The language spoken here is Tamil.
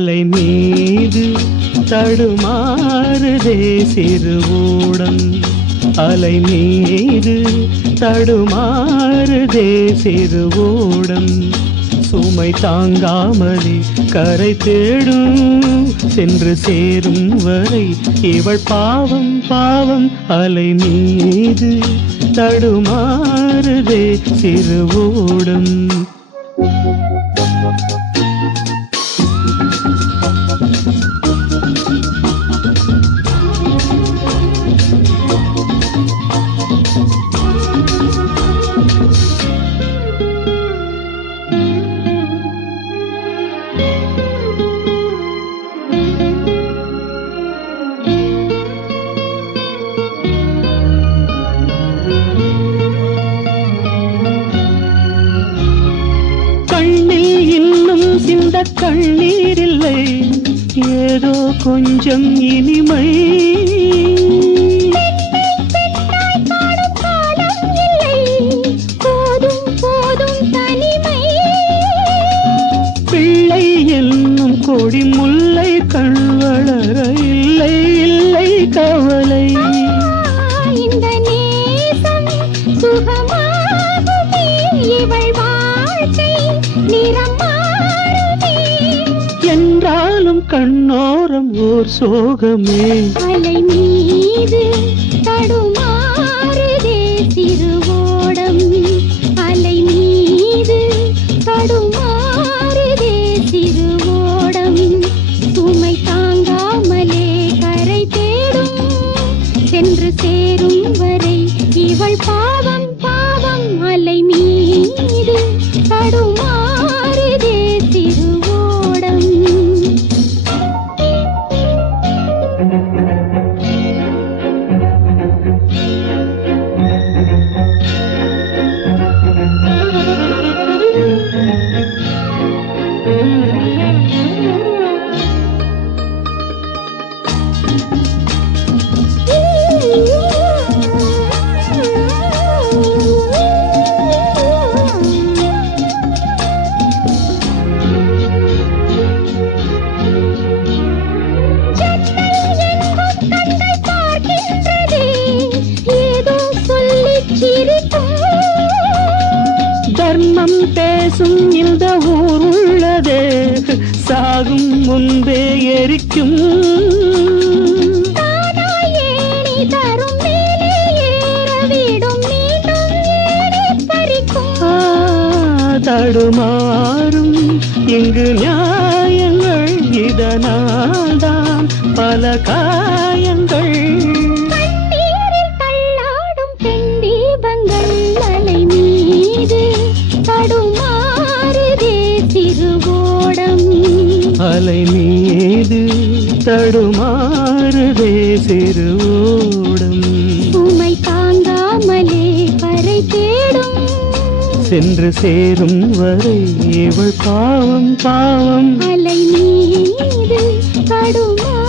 அலை மீது தடுமாறுதே சிறுவோடம் அலை மீது தடுமாறுதே சிறுவோடம் சுமை தாங்காமலே கரை தேடும் சென்று சேரும் வரை இவள் பாவம் பாவம் அலை மீது தடுமாறுதே சிறுவோடம் இன்னும் சிந்த கண்ணீர் இல்லை ஏதோ கொஞ்சம் இனிமை. பிள்ளை என்னும் கொடி முல்லை கண் வளர இல்லை இல்லை கவலை. இந்த நேசம் சுகமாகுமே. இவள் வாழ்க்கை நிறம் கண்ணோரம் ஓர் சோகமே. அலை மீது தடுமாறுதே திருவோடம் அலை மீது தடுமாறுதே திருவோடம் சுமை தாங்காமலே கரை தேடும். சென்று சேரும் வரை இவள் பா தர்மம் பேசும் இந்த ஊரும் சாகும் முன்பே எரிக்கும். தடுமாறும். இங்கு நியாயங்கள் இதனால்தான் பல காயங்கள். அலை மீது தடுமாறுதே சிறுவோடும். உமை தாங்காமலே பறை தேடும். சென்று சேரும் வரை இவள் பாவம் பாவம். அலை மீது தடுமா